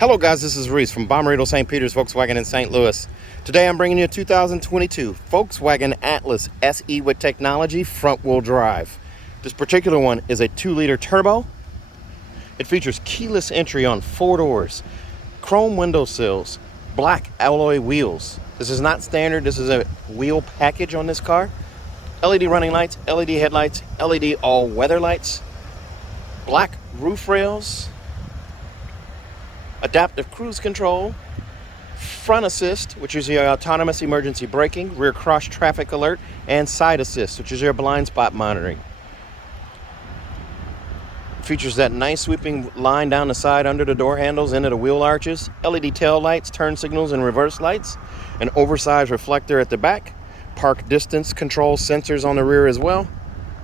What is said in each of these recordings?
Hello guys, this is Reese from Bommarito St. Peter's Volkswagen in St. Louis. Today I'm bringing you a 2022 Volkswagen Atlas SE with technology front-wheel drive. This particular one is a 2-liter turbo. It features keyless entry on 4 doors, chrome window sills, black alloy wheels. This is not standard, this is a wheel package on this car. LED running lights, LED headlights, LED all-weather lights, black roof rails, adaptive cruise control, front assist, which is your autonomous emergency braking, rear cross traffic alert, and side assist, which is your blind spot monitoring. Features that nice sweeping line down the side under the door handles into the wheel arches, LED tail lights, turn signals, and reverse lights, an oversized reflector at the back, park distance control sensors on the rear as well.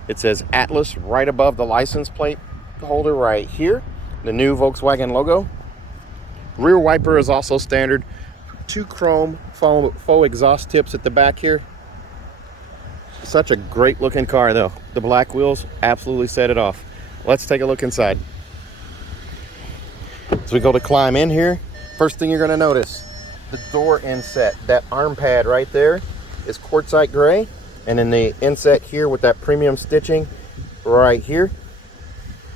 It says Atlas right above the license plate holder right here, the new Volkswagen logo. Rear wiper is also standard. 2 chrome faux exhaust tips at the back here. Such a great looking car though. The black wheels absolutely set it off. Let's take a look inside. As we go to climb in here, first thing you're going to notice, the door inset. That arm pad right there is quartzite gray, and then the inset here with that premium stitching right here.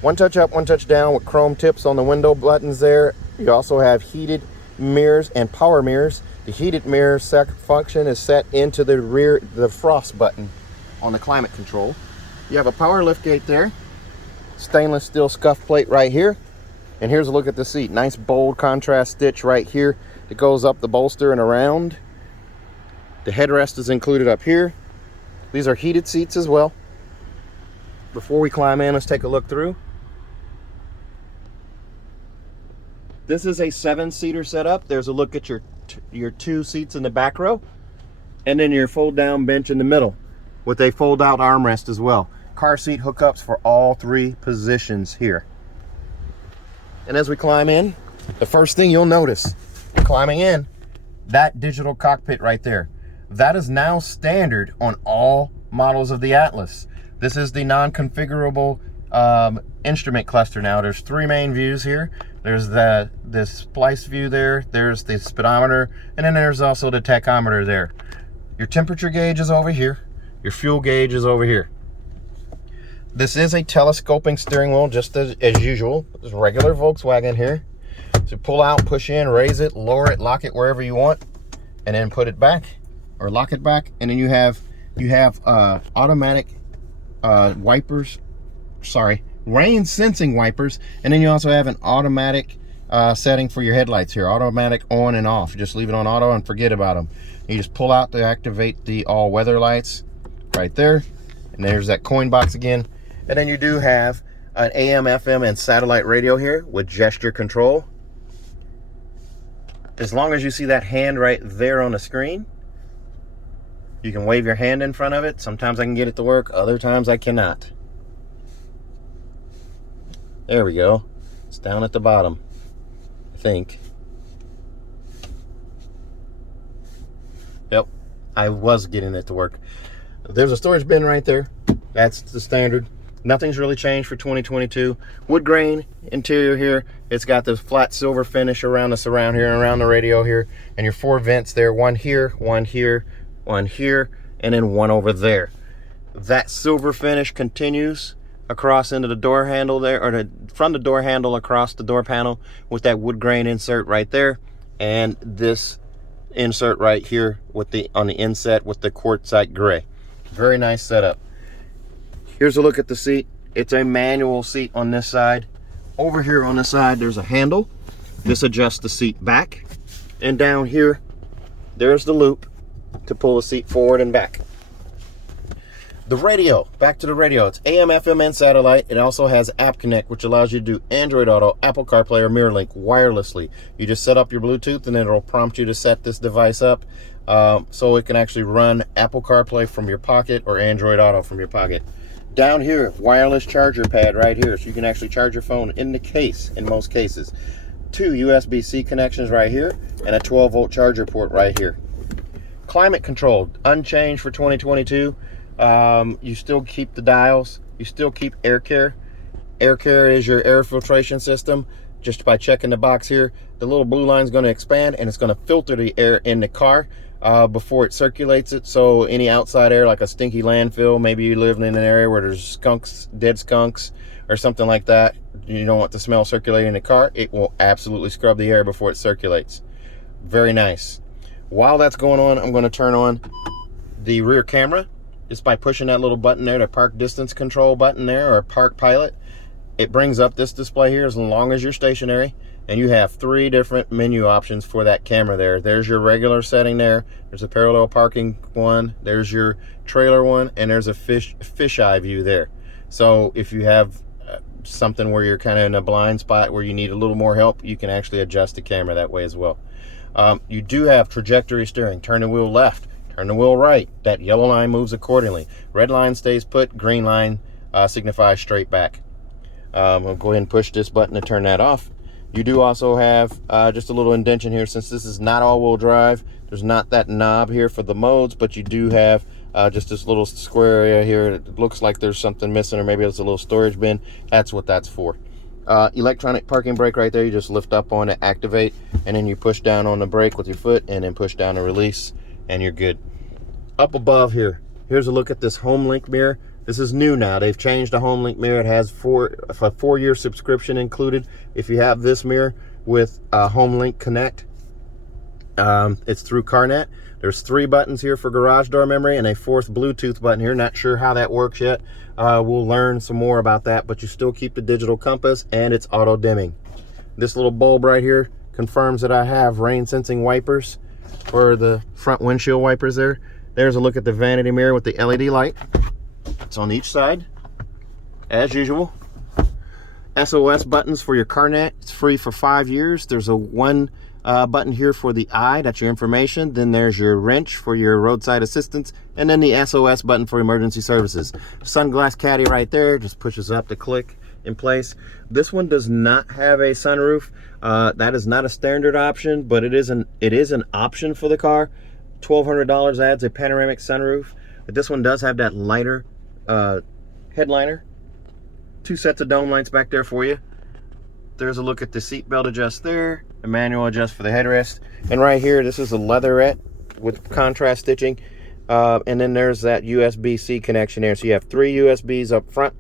One touch up, one touch down with chrome tips on the window buttons there. You also have heated mirrors and power mirrors. The heated mirror function is set into the rear, the frost button on the climate control. You have a power lift gate there. Stainless steel scuff plate right here. And here's a look at the seat. Nice bold contrast stitch right here that goes up the bolster and around. The headrest is included up here. These are heated seats as well. Before we climb in, let's take a look through. This is a 7-seater setup. There's a look at your 2 seats in the back row, and then your fold-down bench in the middle with a fold-out armrest as well. Car seat hookups for all 3 positions here. And as we climb in, the first thing you'll notice climbing in, that digital cockpit right there. That is now standard on all models of the Atlas. This is the non-configurable instrument cluster now. There's 3 main views here. There's the splice view there, there's the speedometer, and then there's also the tachometer there. Your temperature gauge is over here, your fuel gauge is over here. This is a telescoping steering wheel, just as usual. It's regular Volkswagen here. So pull out, push in, raise it, lower it, lock it wherever you want, and then put it back or lock it back. And then you have automatic wipers, rain sensing wipers, and then you also have an automatic setting for your headlights here, automatic on and off. Just leave it on auto and forget about them. You just pull out to activate the all-weather lights right there, and there's that coin box again. And then you do have an AM, FM, and satellite radio here with gesture control. As long as you see that hand right there on the screen, you can wave your hand in front of it. Sometimes I can get it to work, other times I cannot. There we go. It's down at the bottom, I think. Yep, I was getting it to work. There's a storage bin right there. That's the standard. Nothing's really changed for 2022. Wood grain interior here. It's got the flat silver finish around the surround here and around the radio here. And your 4 vents there. One here, one here, one here, and then one over there. That silver finish continues across into the door handle there, or from the door handle across the door panel with that wood grain insert right there, and this insert right here with on the inset with the quartzite gray. Very nice setup. Here's a look at the seat. It's a manual seat on this side. Over here on the side there's a handle. This adjusts the seat back, and down here there's the loop to pull the seat forward and back. The radio, back to the radio. It's AM, FM, and satellite. It also has App Connect, which allows you to do Android Auto, Apple CarPlay, or MirrorLink wirelessly. You just set up your Bluetooth, and it'll prompt you to set this device up so it can actually run Apple CarPlay from your pocket or Android Auto from your pocket. Down here, wireless charger pad right here, so you can actually charge your phone in the case in most cases. 2 USB-C connections right here, and a 12-volt charger port right here. Climate control, unchanged for 2022. You still keep the dials, you still keep air care, Air care is your air filtration system. Just by checking the box here, the little blue line is going to expand and it's going to filter the air in the car before it circulates it. So any outside air, like a stinky landfill, maybe you live in an area where there's skunks, dead skunks or something like that, you don't want the smell circulating in the car, it will absolutely scrub the air before it circulates. Very nice. While that's going on, I'm going to turn on the rear camera just by pushing that little button there, the park distance control button there, or park pilot. It brings up this display here as long as you're stationary, and you have 3 different menu options for that camera there. There's your regular setting there, there's a parallel parking one, there's your trailer one, and there's a fisheye view there. So if you have something where you're kind of in a blind spot where you need a little more help, you can actually adjust the camera that way as well. You do have trajectory steering. Turn the wheel left, turn the wheel right. That yellow line moves accordingly. Red line stays put, green line signifies straight back. I'll go ahead and push this button to turn that off. You do also have just a little indentation here. Since this is not all-wheel drive, there's not that knob here for the modes, but you do have just this little square area here. It looks like there's something missing, or maybe it's a little storage bin. That's what that's for. Electronic parking brake right there. You just lift up on it, activate, and then you push down on the brake with your foot, and then push down to release, and you're good. Up above here, here's a look at this Homelink Mirror. This is new now. They've changed the Homelink Mirror. It has a 4-year subscription included. If you have this mirror with Homelink Connect, it's through CarNet. There's 3 buttons here for garage door memory and a 4th Bluetooth button here. Not sure how that works yet. We'll learn some more about that, but you still keep the digital compass, and it's auto dimming. This little bulb right here confirms that I have rain sensing wipers for the front windshield wipers there. There's a look at the vanity mirror with the LED light. It's on each side, as usual. SOS buttons for your CarNet. It's free for 5 years. There's a 1 button here for the eye. That's your information. Then there's your wrench for your roadside assistance, and then the SOS button for emergency services. Sunglass Caddy right there just pushes up to click in place. This one does not have a sunroof. That is not a standard option, but it is an option for the car. $1,200 adds a panoramic sunroof, but this one does have that lighter headliner. 2 sets of dome lights back there for you. There's a look at the seat belt adjust there, a manual adjust for the headrest, and right here this is a leatherette with contrast stitching, and then there's that USB-C connection there. So you have 3 USBs up front.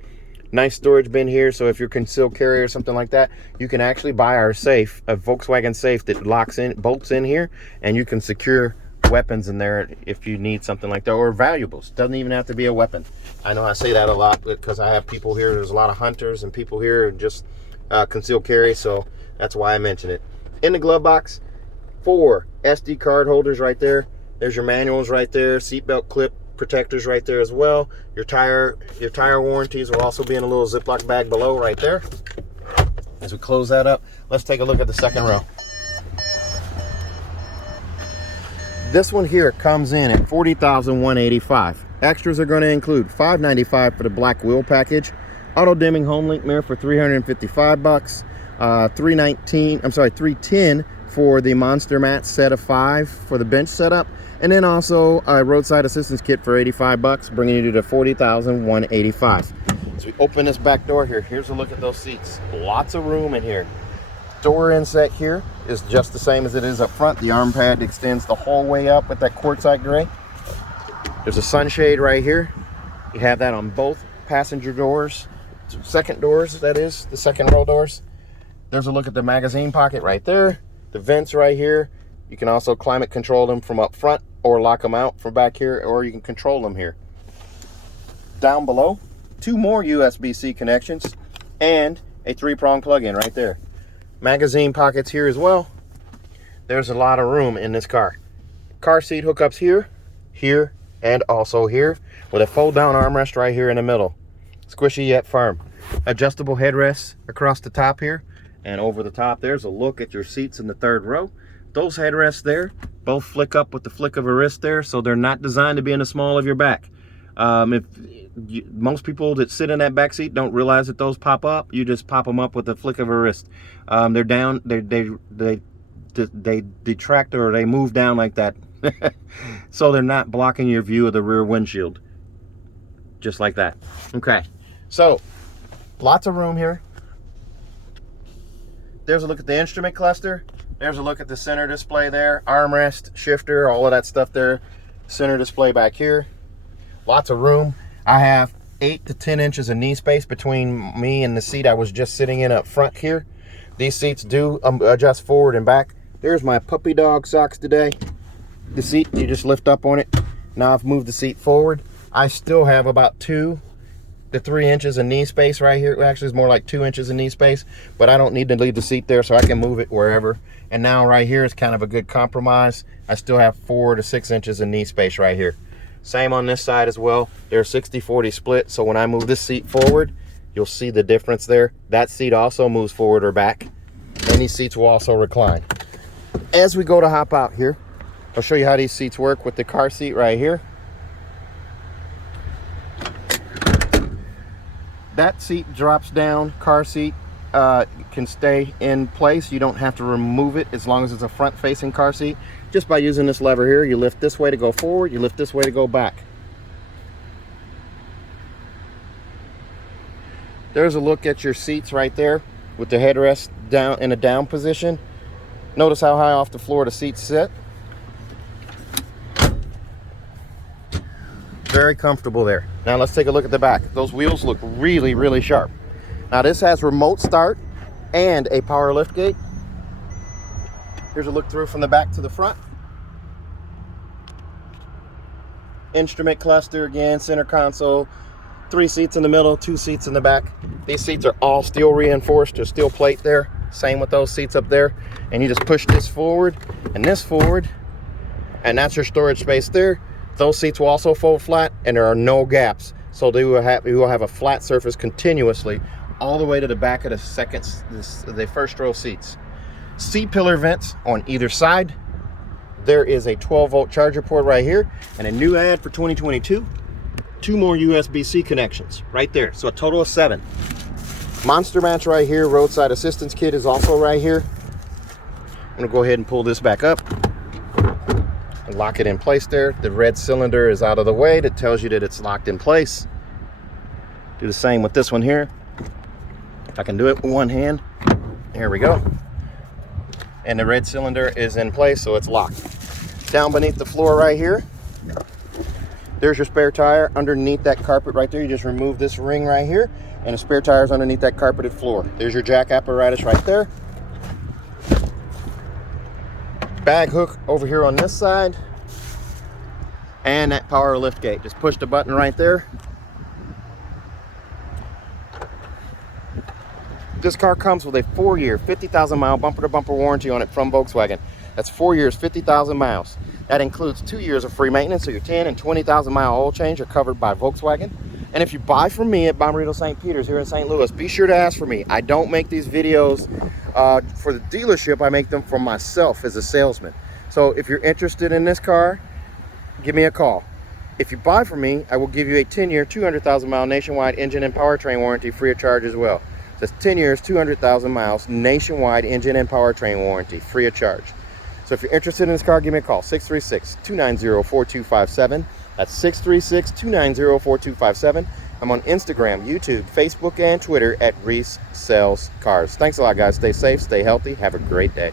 Nice storage bin here, so if you're concealed carry or something like that, you can actually buy our safe, a Volkswagen safe that locks in, bolts in here, and you can secure weapons in there if you need something like that, or valuables. Doesn't even have to be a weapon. I know I say that a lot because I have people here, there's a lot of hunters and people here who just concealed carry, so that's why I mention it. In the glove box, 4 SD card holders right there. There's your manuals right there, seatbelt clip protectors right there as well. Your tire warranties will also be in a little Ziploc bag below right there. As we close that up, let's take a look at the second row. This one here comes in at $40,185. Extras are going to include $595 for the black wheel package, auto dimming Homelink mirror for $355, $310 for the monster mat set of 5 for the bench setup, and then also a roadside assistance kit for $85, bringing you to $40,185. As we open this back door here, here's a look at those seats. Lots of room in here. Door inset here is just the same as it is up front. The arm pad extends the whole way up with that quartzite gray. There's a sunshade right here. You have that on both passenger doors, second doors, that is, the second row doors. There's a look at the magazine pocket right there. The vents right here. You can also climate control them from up front or lock them out from back here, or you can control them here. Down below, 2 more USB-C connections and a 3-prong plug-in right there. Magazine pockets here as well. There's a lot of room in this car. Car seat hookups here, here, and also here, with a fold down armrest right here in the middle. Squishy yet firm. Adjustable headrests across the top here, and over the top there's a look at your seats in the 3rd row. Those headrests there both flick up with the flick of a wrist there, so they're not designed to be in the small of your back. Most people that sit in that back seat don't realize that those pop up. You just pop them up with the flick of a wrist. They're down. They detract, or they move down like that, so they're not blocking your view of the rear windshield. Just like that. Okay, so Lots of room here. There's a look at the instrument cluster. There's a look at the center display there. Armrest, shifter, all of that stuff there. Center display back here. Lots of room. I have 8 to 10 inches of knee space between me and the seat I was just sitting in up front here. These seats do adjust forward and back. There's my puppy dog socks today. The seat, you just lift up on it. Now I've moved the seat forward. I still have about 2 to 3 inches of knee space right here. Actually, it's more like 2 inches of knee space, but I don't need to leave the seat there, so I can move it wherever. And now right here is kind of a good compromise. I still have 4 to 6 inches of knee space right here. Same on this side as well. They're 60-40 split, so when I move this seat forward, you'll see the difference there. That seat also moves forward or back, and these seats will also recline. As we go to hop out here, I'll show you how these seats work with the car seat right here. That seat drops down. Car seat can stay in place. You don't have to remove it as long as it's a front-facing car seat. Just by using this lever here, you lift this way to go forward, you lift this way to go back. There's a look at your seats right there with the headrest down in a down position. Notice how high off the floor the seats sit. Very comfortable there. Now let's take a look at the back. Those wheels look really, really sharp. Now this has remote start and a power lift gate. Here's a look through from the back to the front. Instrument cluster again, center console, 3 seats in the middle, 2 seats in the back. These seats are all steel reinforced. There's steel plate there. Same with those seats up there. And you just push this forward, and that's your storage space there. Those seats will also fold flat, and there are no gaps, so you will have a flat surface continuously all the way to the back of the first row seats. C-pillar vents on either side. There is a 12-volt charger port right here, and a new add for 2022, 2 more USB-C connections right there, so a total of 7. Monster Match right here. Roadside Assistance Kit is also right here. I'm gonna go ahead and pull this back up. Lock it in place there. The red cylinder is out of the way. That tells you that it's locked in place. Do the same with this one here. If I can do it with one hand. Here we go. And the red cylinder is in place, so it's locked. Down beneath the floor right here, there's your spare tire. Underneath that carpet right there, you just remove this ring right here, and the spare tire is underneath that carpeted floor. There's your jack apparatus right there. Bag hook over here on this side, and that power lift gate. Just push the button right there. This car comes with a 4-year 50,000 mile bumper to bumper warranty on it from Volkswagen. That's 4 years, 50,000 miles. That includes 2 years of free maintenance, so your 10 and 20,000 mile oil change are covered by Volkswagen. And if you buy from me at Bommarito St. Peter's here in St. Louis, be sure to ask for me. I don't make these videos for the dealership. I make them for myself as a salesman. So if you're interested in this car, give me a call. If you buy from me, I will give you a 10-year, 200,000 mile nationwide engine and powertrain warranty free of charge as well. That's 10 years, 200,000 miles nationwide engine and powertrain warranty free of charge. So if you're interested in this car, give me a call, 636-290-4257. That's 636-290-4257. I'm on Instagram, YouTube, Facebook, and Twitter at Reese Sells Cars. Thanks a lot, guys. Stay safe, stay healthy. Have a great day.